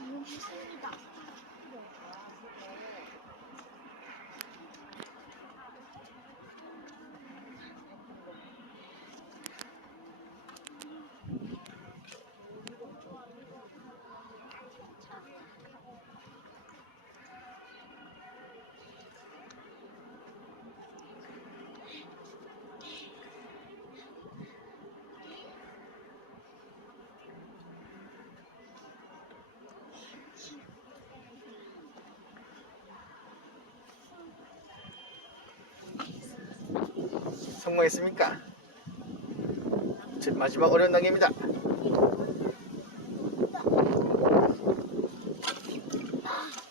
你们不信一把。 성공했습니까? 제 마지막 어려운 단계입니다.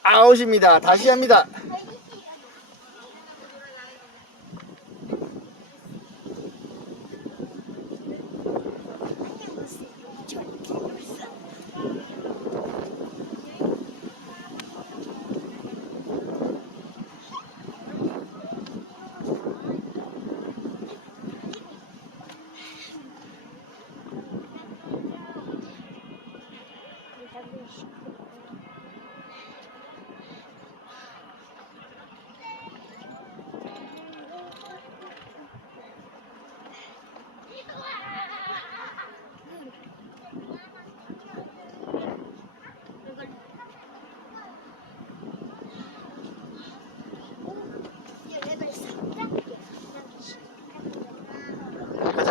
아웃입니다. 다시 합니다.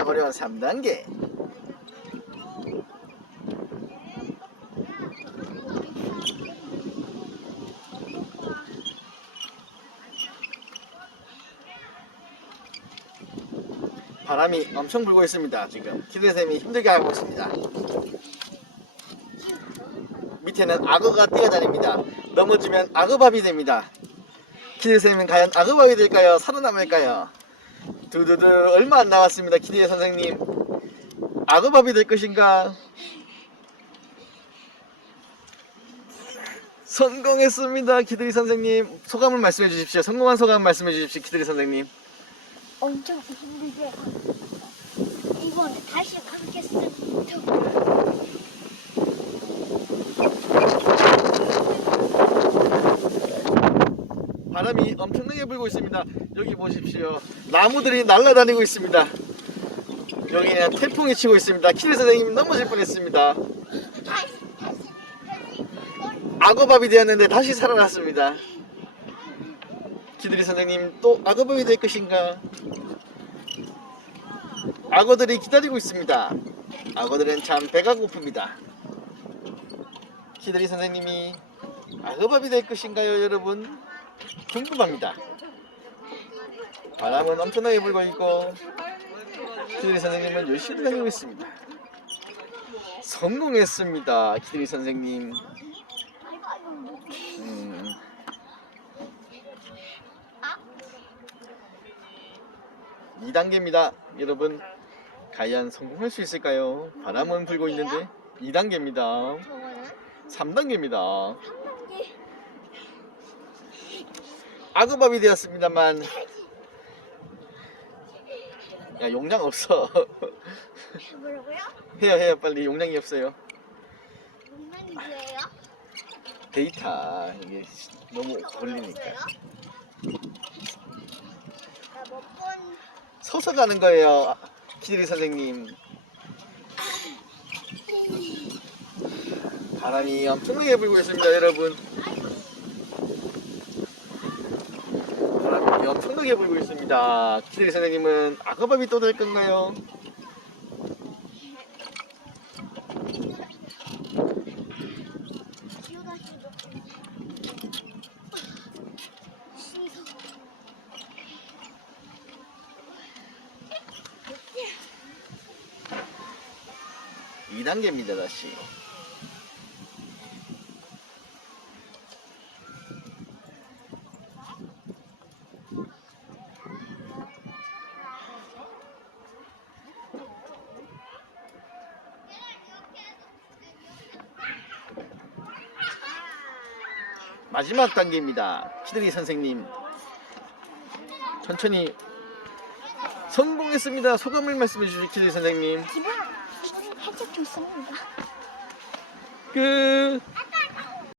어려운 3단계. 바람이 엄청 불고 있습니다. 지금 키드쌤이 힘들게 하고 있습니다. 밑에는 악어가 뛰어다닙니다. 넘어지면 악어밥이 됩니다. 키드쌤은 과연 악어밥이 될까요? 살아남을까요? 두두두 얼마 안 남았습니다. 키드의 선생님 악어밥이 될 것인가? 성공했습니다. 키드리 선생님 소감을 말씀해 주십시오. 성공한 소감 말씀해 주십시오. 키드리 선생님. 엄청 힘들게 이번에 다시 가겠습니다. 바람이 엄청나게 불고 있습니다. 여기 보십시오. 나무들이 날아다니고 있습니다. 여기는 태풍이 치고 있습니다. 키드 선생님 넘어질 뻔했습니다. 악어밥이 되었는데 다시 살아났습니다. 키드리 선생님 또 악어밥이 될 것인가? 악어들이 기다리고 있습니다. 악어들은 참 배가 고픕니다. 키드리 선생님이 악어밥이 될 것인가요, 여러분? 궁금합니다. 바람은 엄청나게 불고 있고 키드리 선생님은 열심히 다니고 있습니다. 성공했습니다, 키드리 선생님. 음. 이 2단계입니다. 여러분, 과연 성공할 수 있을까요? 바람은 불고 있는데 2단계입니다. 저거는 3단계입니다. 아그밥이 되었습니다만. 야 용량 없어. 뭐라고요? 해요 해요 빨리. 용량이 없어요. 용량이 뭐예요? 데이터. 이게 너무 걸리니까. 나몇번? 서서 가는 거예요 키드리 선생님. 바람이 엄청나게 불고 있습니다 여러분 엄청나게 불고 있습니다. 키드리 선생님은. 아그밥이 또 될 건가요? 2단계입니다 다시 마지막 단계입니다. 키드리 선생님. 천천히 성공했습니다. 소감을 말씀해 주시죠 키드리 선생님. 기분 살짝 좋습니다. 끝